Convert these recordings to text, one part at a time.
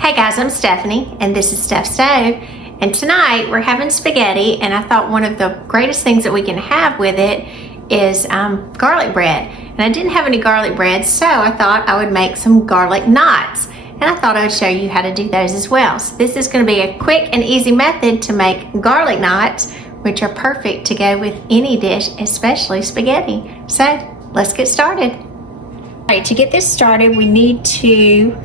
Hey guys, I'm Stephanie and this is Steph Stove, and tonight we're having spaghetti, and I thought one of the greatest things that we can have with it is garlic bread. And I didn't have any garlic bread, so I thought I would make some garlic knots, and I thought I would show you how to do those as well. So this is going to be a quick and easy method to make garlic knots, which are perfect to go with any dish, especially spaghetti. So let's get started. All right, to get this started, we need to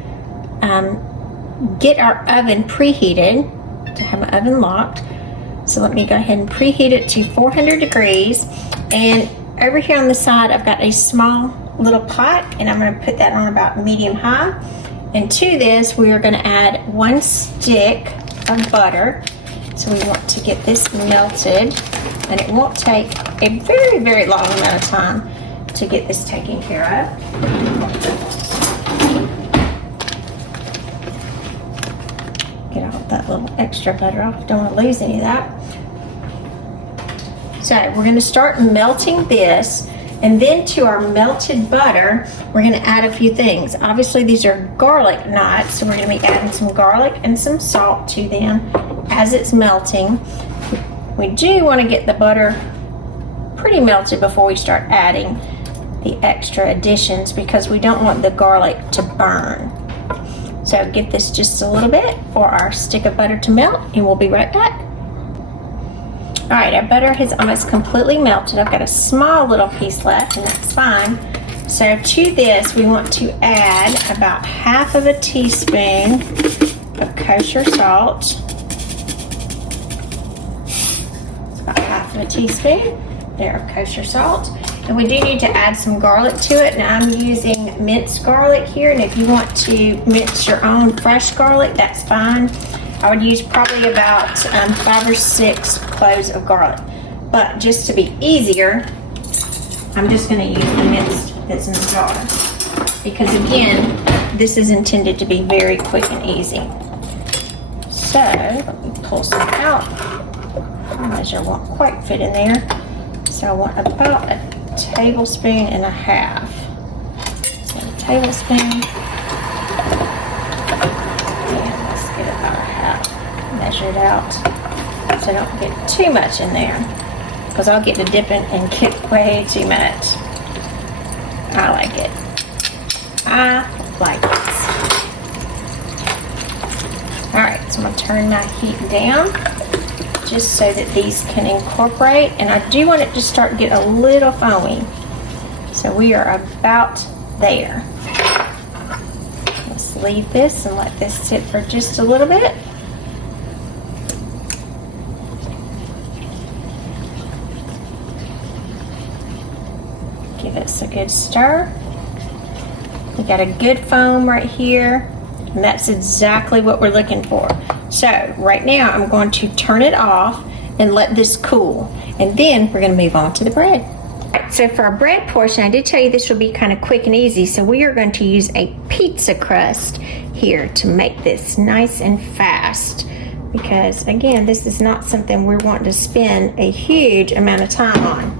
get our oven preheated, to have my oven locked. So let me go ahead and preheat it to 400 degrees. And over here on the side, I've got a small little pot, and I'm going to put that on about medium high. And to this, we are going to add 1 stick of butter. So we want to get this melted, and it won't take a very, very long amount of time to get this taken care of. Get all that little extra butter off. Don't want to lose any of that. So we're going to start melting this, and then to our melted butter, we're going to add a few things. Obviously, these are garlic knots, so we're going to be adding some garlic and some salt to them as it's melting. We do want to get the butter pretty melted before we start adding the extra additions, because we don't want the garlic to burn. So give this just a little bit for our stick of butter to melt, and we'll be right back. All right, our butter has almost completely melted. I've got a small little piece left, and that's fine. So to this, we want to add about half of a teaspoon of kosher salt. It's about half of a teaspoon there of kosher salt. And we do need to add some garlic to it. Now I'm using minced garlic here, and if you want to mince your own fresh garlic, that's fine. I would use probably about 5 or 6 cloves of garlic. But just to be easier, I'm just going to use the minced that's in the jar. Because again, this is intended to be very quick and easy. So, let me pull some out. My measure won't quite fit in there. So I want about a tablespoon and a half. So a tablespoon. Measured out so I don't get too much in there, because I'll get to dipping and get way too much. I like it. I like it. Alright, so I'm going to turn my heat down just so that these can incorporate, and I do want it to start to get a little foamy. So we are about there. Let's leave this and let this sit for just a little bit. Give this a good stir. We got a good foam right here, and that's exactly what we're looking for. So right now I'm going to turn it off and let this cool, and then we're going to move on to the bread. So for our bread portion, I did tell you this will be kind of quick and easy, so we are going to use a pizza crust here to make this nice and fast, because again, this is not something we're wanting to spend a huge amount of time on.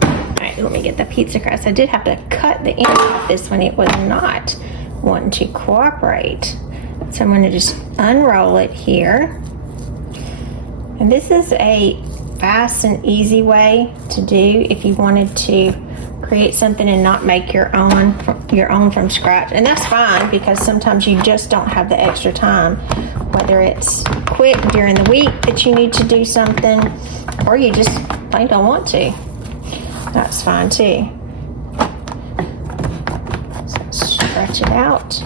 Let me get the pizza crust. I did have to cut the end off this one. It was not wanting to cooperate. So I'm going to just unroll it here. And this is a fast and easy way to do if you wanted to create something and not make your own from scratch. And that's fine, because sometimes you just don't have the extra time, whether it's quick during the week that you need to do something, or you just plain don't want to. That's fine too. So stretch it out.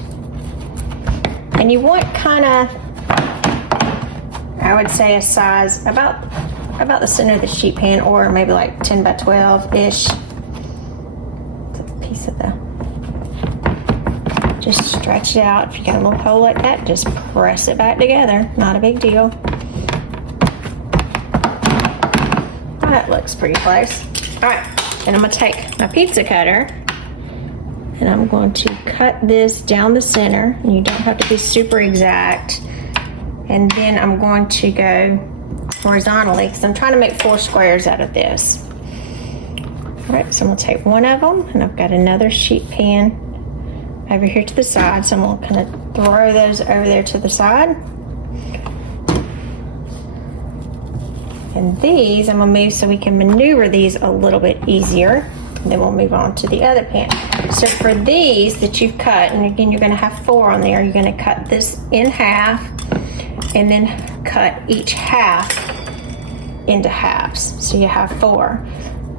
And you want kind of, I would say a size about the center of the sheet pan, or maybe like 10 by 12-ish. Piece of the, just stretch it out. If you got a little hole like that, just press it back together. Not a big deal. That looks pretty close. All right. And I'm going to take my pizza cutter, and I'm going to cut this down the center, and you don't have to be super exact. And then I'm going to go horizontally, because I'm trying to make 4 squares out of this. All right, so I'm going to take one of them, and I've got another sheet pan over here to the side. So I'm gonna kind of throw those over there to the side. And these I'm gonna move so we can maneuver these a little bit easier. And then we'll move on to the other pan. So for these that you've cut, and again, you're gonna have 4 on there, you're gonna cut this in half and then cut each half into halves. So you have 4.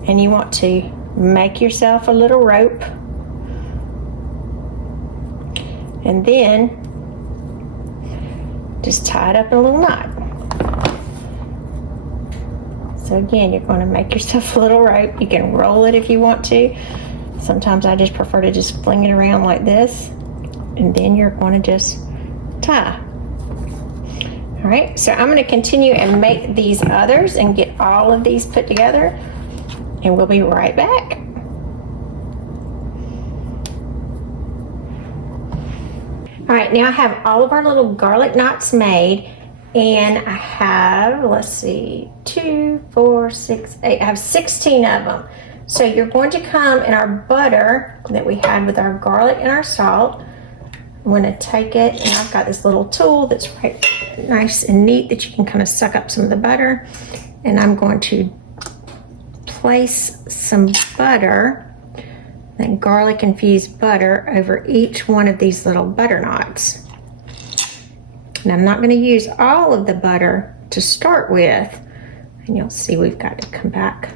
And you want to make yourself a little rope. And then just tie it up in a little knot. So again, you're going to make yourself a little rope. You can roll it if you want to. Sometimes I just prefer to just fling it around like this. And then you're going to just tie. All right, so I'm going to continue and make these others and get all of these put together. And we'll be right back. All right, now I have all of our little garlic knots made. And I have, let's see, 2, 4, 6, 8. I have 16 of them. So you're going to come in our butter that we had with our garlic and our salt. I'm going to take it, and I've got this little tool that's right nice and neat that you can kind of suck up some of the butter. And I'm going to place some butter, that garlic infused butter, over each one of these little butter knots. And I'm not going to use all of the butter to start with. And you'll see we've got to come back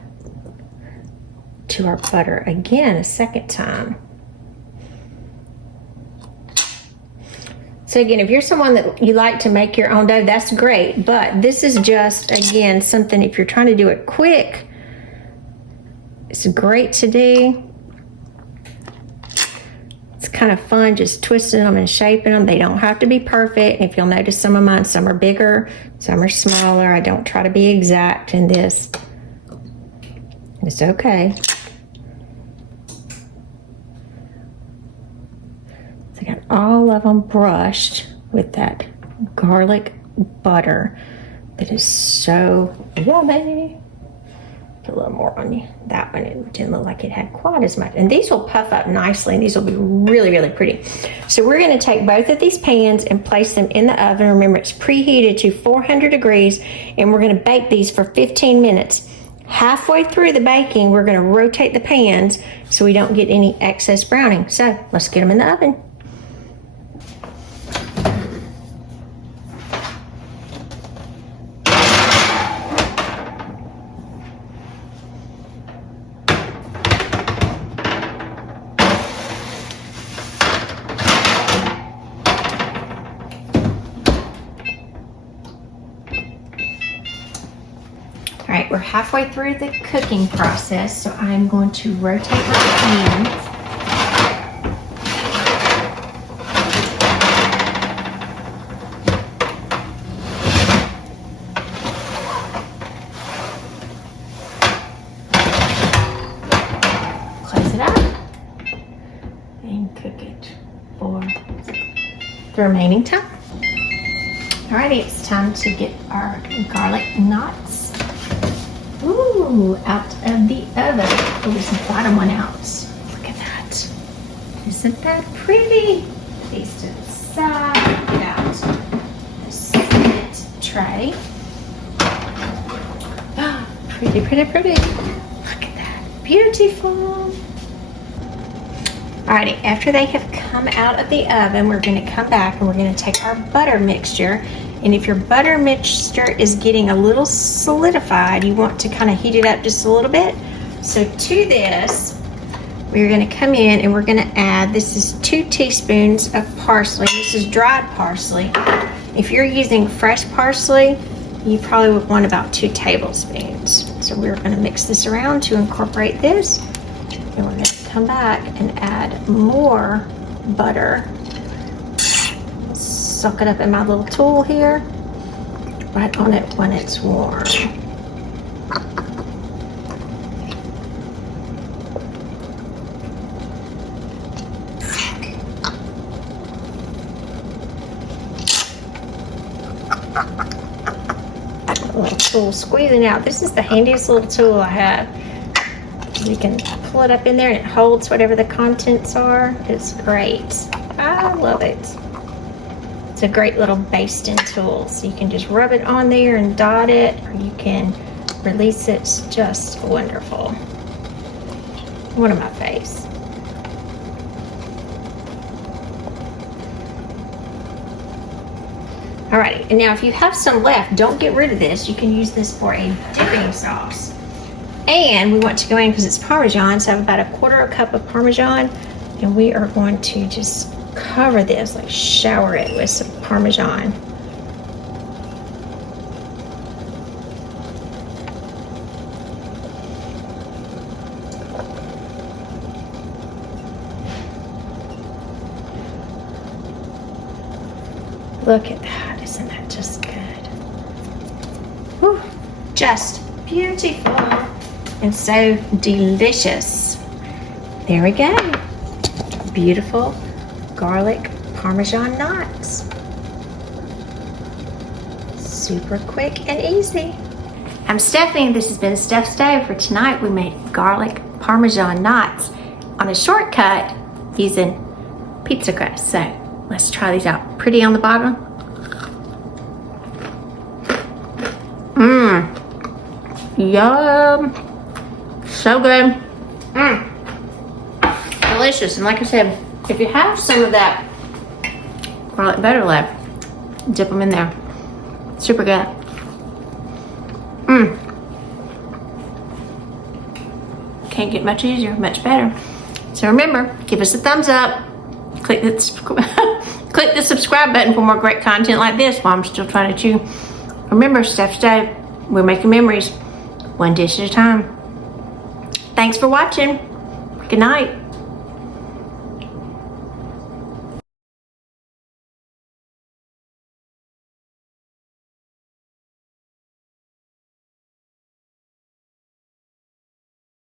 to our butter again a second time. So again, if you're someone that you like to make your own dough, that's great. But this is just, again, something if you're trying to do it quick, it's great to do. Kind of fun just twisting them and shaping them. They don't have to be perfect. And if you'll notice, some of mine, some are bigger, some are smaller. I don't try to be exact in this. It's okay. So I got all of them brushed with that garlic butter that is so yummy. Put a little more on that one. It didn't look like it had quite as much. And these will puff up nicely, and these will be really, really pretty. So we're going to take both of these pans and place them in the oven. Remember, it's preheated to 400 degrees, and we're going to bake these for 15 minutes. Halfway through the baking, we're going to rotate the pans so we don't get any excess browning. So let's get them in the oven. All right, we're halfway through the cooking process, so I'm going to rotate my pan. Close it up and cook it for the remaining time. Alrighty, it's time to get our garlic knots out of the oven. Pull this bottom one out. Look at that. Isn't that pretty? These to the side. Get out the split tray. Oh, pretty, pretty, pretty. Look at that. Beautiful. Alrighty, after they have come out of the oven, we're going to come back and we're going to take our butter mixture. And if your butter mixture is getting a little solidified, you want to kind of heat it up just a little bit. So to this, we're going to come in and we're going to add, this is 2 teaspoons of parsley. This is dried parsley. If you're using fresh parsley, you probably would want about 2 tablespoons. So we're going to mix this around to incorporate this. And we're going to come back and add more butter. Suck it up in my little tool here, right on it when it's warm. Little tool squeezing out. This is the handiest little tool I have. You can pull it up in there and it holds whatever the contents are. It's great. I love it. It's a great little basting tool. So you can just rub it on there and dot it, or you can release it. It's just wonderful. One of my faves. Alrighty, and now if you have some left, don't get rid of this. You can use this for a dipping sauce. And we want to go in, because it's Parmesan, so I have about a 1/4 cup of Parmesan, and we are going to just cover this, like shower it with some Parmesan. Look at that, isn't that just good? Whew, just beautiful and so delicious. There we go. Beautiful garlic Parmesan knots. Super quick and easy. I'm Stephanie and this has been Steph's Stove. For tonight we made garlic Parmesan knots on a shortcut using pizza crust. So let's try these out. Pretty on the bottom. Mmm. Yum. So good. Mmm. Delicious. And like I said, if you have some of that garlic butter left, dip them in there. Super good. Mmm. Can't get much easier, much better. So remember, give us a thumbs up. Click the subscribe button for more great content like this while I'm still trying to chew. Remember, Steph's Stove, we're making memories one dish at a time. Thanks for watching. Good night.